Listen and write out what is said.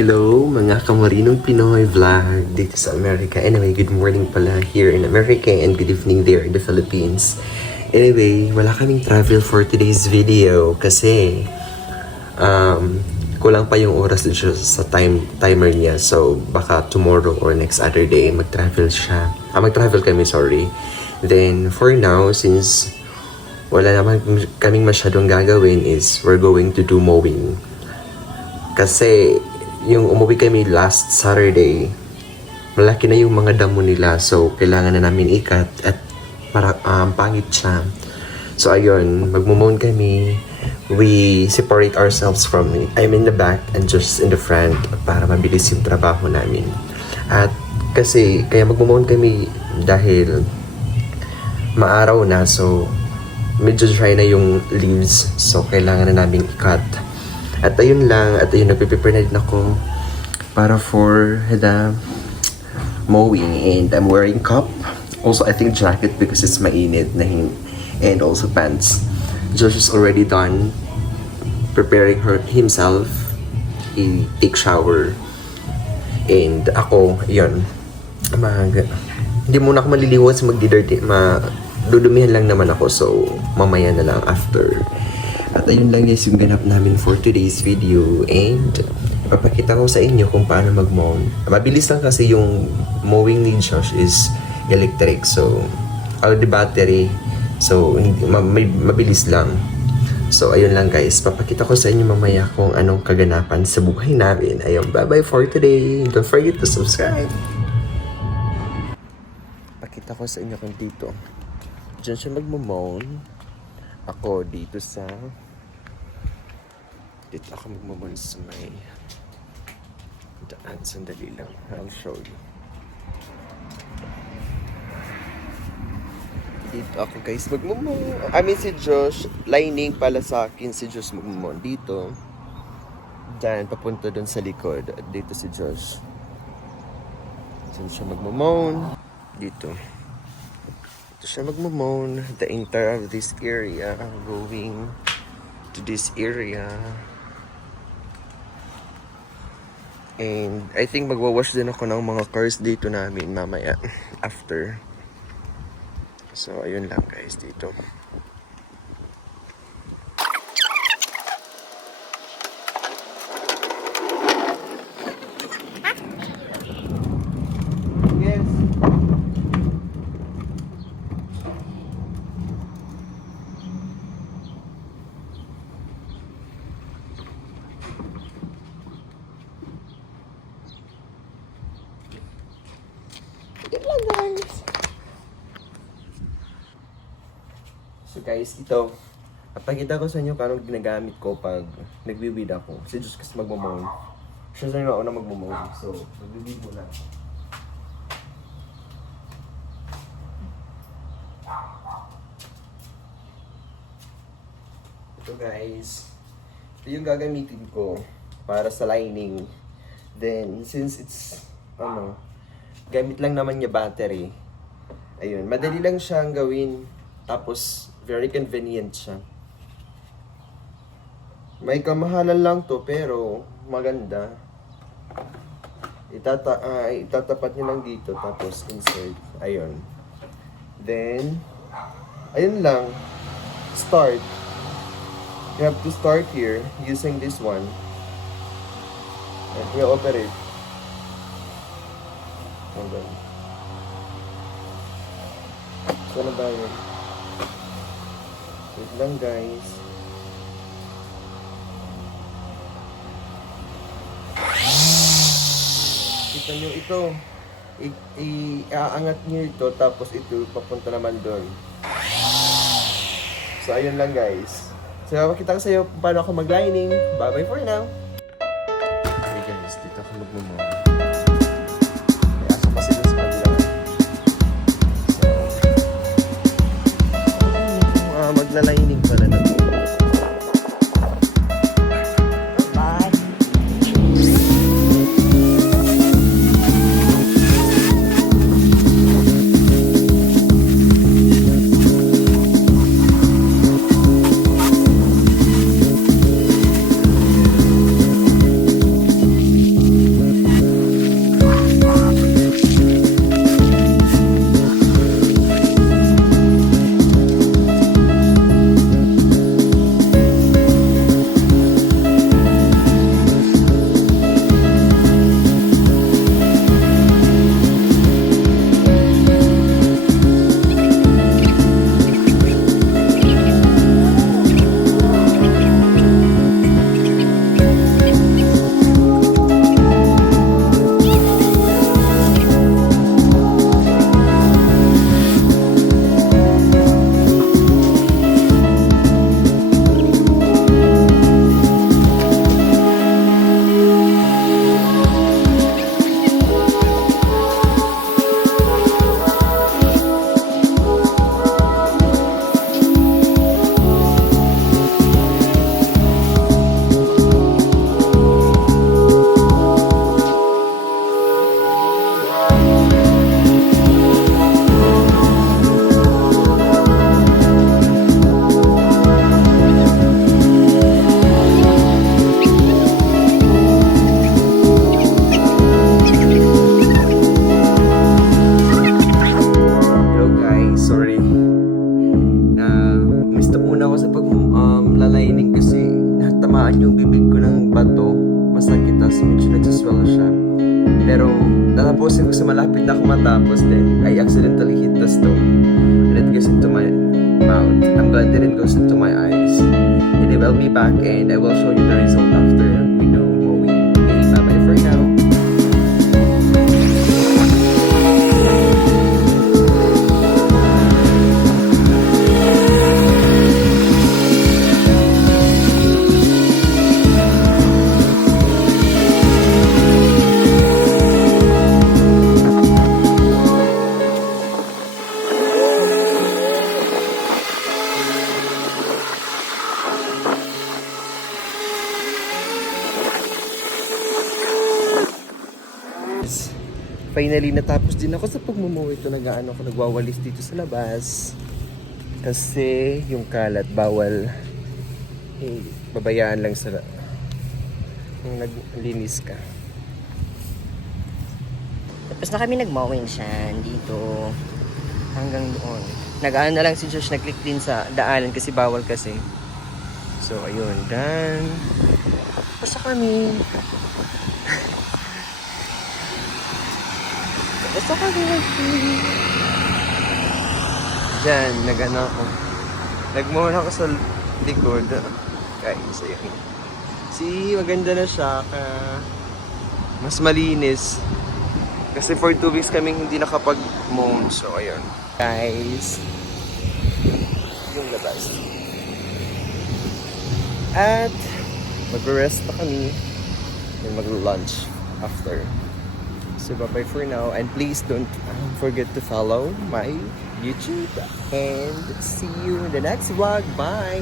Hello mga kamarinong Pinoy vlog dito sa Amerika. Anyway, good morning pala here in America and good evening there in the Philippines. Anyway, wala kaming travel for today's video kasi kulang pa yung oras dito sa timer niya. So, baka tomorrow or next other day mag-travel siya. Mag-travel kami, sorry. Then, for now, since wala naman kaming masyadong gagawin is we're going to do mowing. Kasi yung umuwi kami last Saturday, malaki na yung mga damo nila. So, kailangan na namin ikat at pangit siya. So, ayun, magmumon kami. We separate ourselves from I'm in the back and just in the front para mabilis yung trabaho namin. At kasi, kaya magmumon kami dahil maaraw na. So, medyo dry na yung leaves. So, kailangan na namin ikat. At ayun lang, nagpe-prepare na din ako para for the mowing. And I'm wearing cap. Also, I think jacket because it's mainit na and also pants. Josh is already done preparing himself. He take shower. And ako, yun. Hindi muna ako maliliwas magdi-dirty. Dudumihan lang naman ako. So, mamaya na lang after. At ayun lang guys yung ganap namin for today's video. And papakita ko sa inyo kung paano mag-mow. Mabilis lang kasi yung mowing ni Josh is electric. So, the battery. So, mabilis lang. So, ayun lang guys. Papakita ko sa inyo mamaya kung anong kaganapan sa buhay namin. Ayun, bye-bye for today. Don't forget to subscribe. Pakita ko sa inyo kung dito. Diyan siya mag-mow. Ako dito ako magmamon sa may daan. Sandali lang. I'll show you. Dito ako guys magmamon. Si Josh, lining pala sa akin si Josh magmamon. Dito. Diyan, papunta dun sa likod. At dito si Josh. Diyan siya magmamon. Dito. Ito siya magmamon. The entire of this area going to this area. And I think magwawash din ako ng mga cars dito namin mamaya after. So ayun lang guys dito. So guys, ito. Papakita ko sa inyo kung anong ginagamit ko pag nagwi-weed ako. Si Diyos kasi magmamon. Siya sa inyo ako na magmamon. So, nagwi-weed muna ako. Ito guys. Ito yung gagamitin ko para sa lining. Then, since it's, gamit lang naman niya battery. Ayun, madali lang siyang gawin. Tapos, very convenient siya. May kamahalan lang to, pero maganda. Itatapat niyo lang dito, tapos insert. Ayun. Then, ayun lang. Start. You have to start here using this one. And we'll operate. Hold on. So na ba yun? Wait lang guys. Kita nyo ito. Iaangat nyo ito tapos ito papunta naman doon. So ayun lang guys. So makita ko sa iyo kung paano ako mag-lining. Bye bye for now. Okay guys, dito ako magmumura. Maglalining pala na. Bye! Natapusin ko sa malapit na ako matapos, then I accidentally hit the stone. And it goes into my mouth. I'm glad that it goes into my eyes. And I will be back and I will show you the result after we do mowing. Okay, bye-bye for now. Finally, natapos din ako sa pagmumuo ito. Nagwawalis dito sa labas. Kasi yung kalat, bawal. Babayaan lang sa kung naglinis ka. Tapos na kami nag-mowing siya dito hanggang doon. Nag-ano na lang si Josh, nag-click din sa daanan kasi bawal kasi. So, ayun, done. Tapos na kami. Basta kami Diyan, nag-ano ako. Nagmuna ako sa likod. Guys, ayun. See, maganda na siya. Mas malinis. Kasi for 2 weeks kaming hindi nakapag-mow. So, ayun. Guys, yung labas. At mag-rest na kami. And mag-lunch after. So bye-bye for now, and please don't forget to follow my YouTube, and see you in the next vlog. Bye!